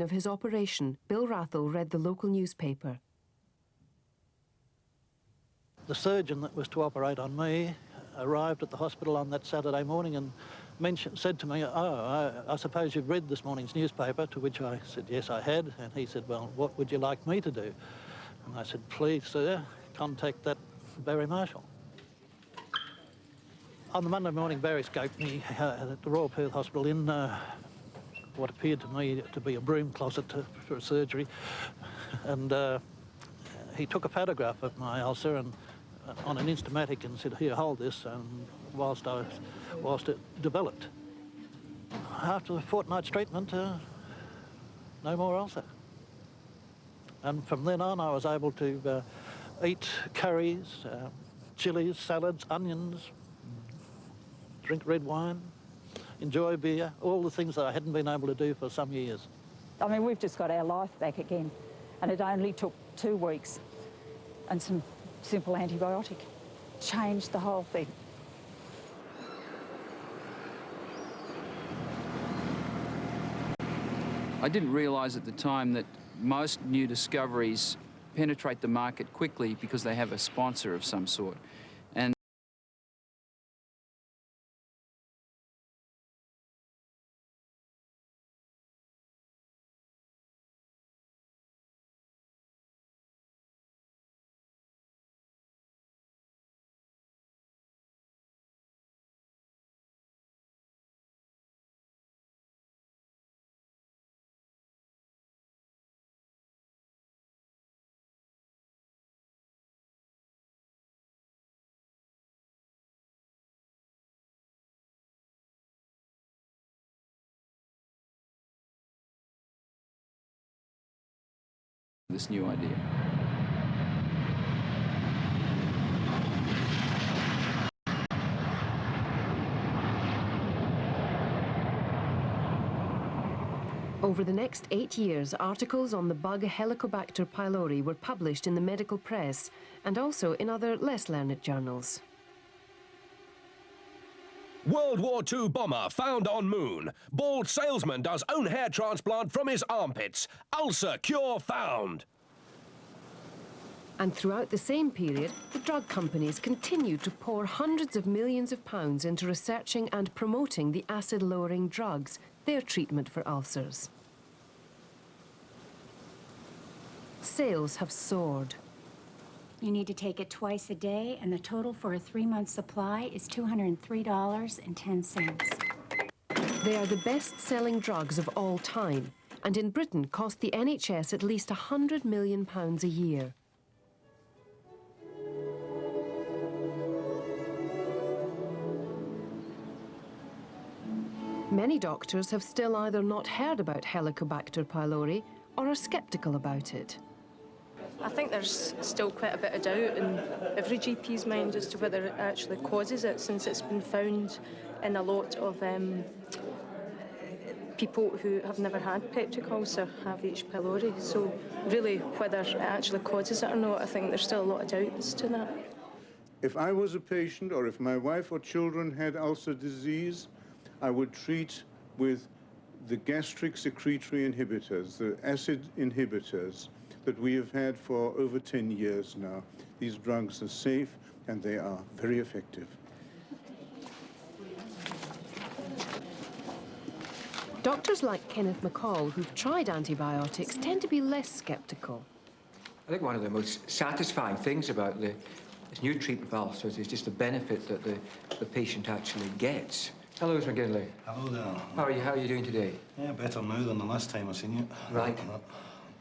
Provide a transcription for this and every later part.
Of his operation, Bill Rathel read the local newspaper. The surgeon that was to operate on me arrived at the hospital on that Saturday morning and said to me, I suppose you've read this morning's newspaper, to which I said, yes, I had. And he said, well, what would you like me to do? And I said, please, sir, contact that Barry Marshall. On the Monday morning, Barry scoped me at the Royal Perth Hospital in what appeared to me to be a broom closet for a surgery. And he took a photograph of my ulcer and on an Instamatic and said, here, hold this, and whilst it developed. After a fortnight's treatment, no more ulcer. And from then on, I was able to eat curries, chilies, salads, onions, drink red wine, enjoy beer, all the things that I hadn't been able to do for some years. I mean, we've just got our life back again, and it only took 2 weeks and some simple antibiotic. Changed the whole thing. I didn't realise at the time that most new discoveries penetrate the market quickly because they have a sponsor of some sort. And this new idea. Over the next 8 years, articles on the bug Helicobacter pylori were published in the medical press and also in other less learned journals. World War II bomber found on moon. Bald salesman does own hair transplant from his armpits. Ulcer cure found. And throughout the same period, the drug companies continued to pour hundreds of millions of pounds into researching and promoting the acid-lowering drugs, their treatment for ulcers. Sales have soared. You need to take it twice a day, and the total for a 3-month supply is $203.10. They are the best-selling drugs of all time, and in Britain cost the NHS at least £100 million a year. Many doctors have still either not heard about Helicobacter pylori or are sceptical about it. I think there's still quite a bit of doubt in every GP's mind as to whether it actually causes it, since it's been found in a lot of people who have never had peptic ulcer have H. pylori. So really, whether it actually causes it or not, I think there's still a lot of doubts to that. If I was a patient, or if my wife or children had ulcer disease, I would treat with the gastric secretory inhibitors, the acid inhibitors, that we have had for over 10 years now. These drugs are safe and they are very effective. Doctors like Kenneth McCall, who've tried antibiotics, tend to be less sceptical. I think one of the most satisfying things about this new treatment for ulcers is just the benefit that the patient actually gets. Hello, Mr. McGinley. Hello there. How are you doing today? Yeah, better now than the last time I seen you. Right.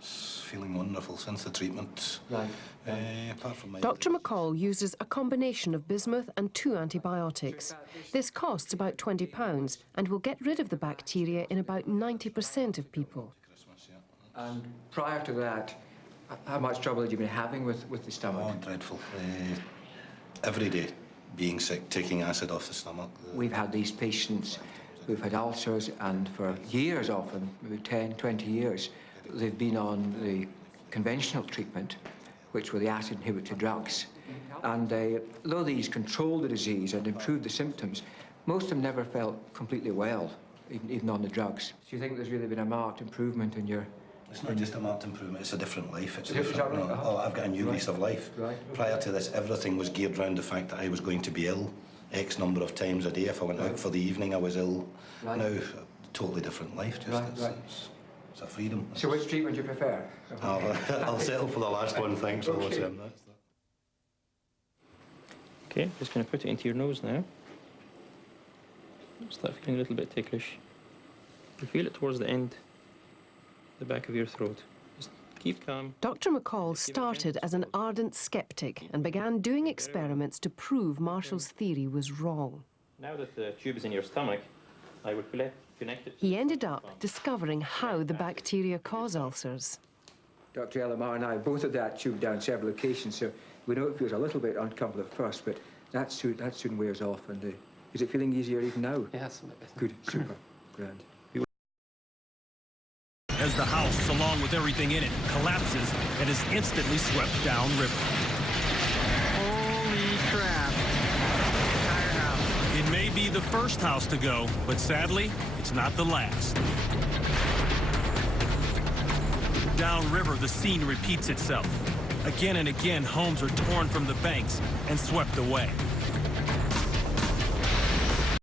It's feeling wonderful since the treatment. Right. Apart from my... Dr. McCall uses a combination of bismuth and 2 antibiotics. This costs about £20 and will get rid of the bacteria in about 90% of people. And prior to that, how much trouble had you been having with the stomach? Oh, dreadful. Every day being sick, taking acid off the stomach. We've had these patients who've had ulcers, and for years often, maybe 10, 20 years, they've been on the conventional treatment, which were the acid inhibitor drugs. And though these controlled the disease and improved the symptoms, most of them never felt completely well, even on the drugs. Do you think there's really been a marked improvement in your... It's not just a marked improvement, it's a different life. It's a Is that different... right? Oh, I've got a new lease of life. Right. Prior to this, everything was geared around the fact that I was going to be ill X number of times a day. If I went out for the evening, I was ill. Right. Now, a totally different life. Just it's a freedom. So which treatment do you prefer? I'll settle for the last one, thanks. Okay. Okay, just going to put it into your nose now. Start feeling a little bit ticklish. You feel it towards the end, the back of your throat. Just keep calm. Dr. McCall started as an ardent skeptic and began doing experiments to prove Marshall's theory was wrong. Now that the tube is in your stomach, I would connect it. He ended up discovering how the bacteria cause ulcers. Dr. Ellamar and I both had that tube down several occasions, so we know it feels a little bit uncomfortable at first, but that soon wears off. And is it feeling easier even now? Yes. Good, super, grand. As the house, along with everything in it, collapses and is instantly swept downriver. Holy crap. Entire house. It may be the first house to go, but sadly, it's not the last. Downriver, the scene repeats itself. Again and again, homes are torn from the banks and swept away.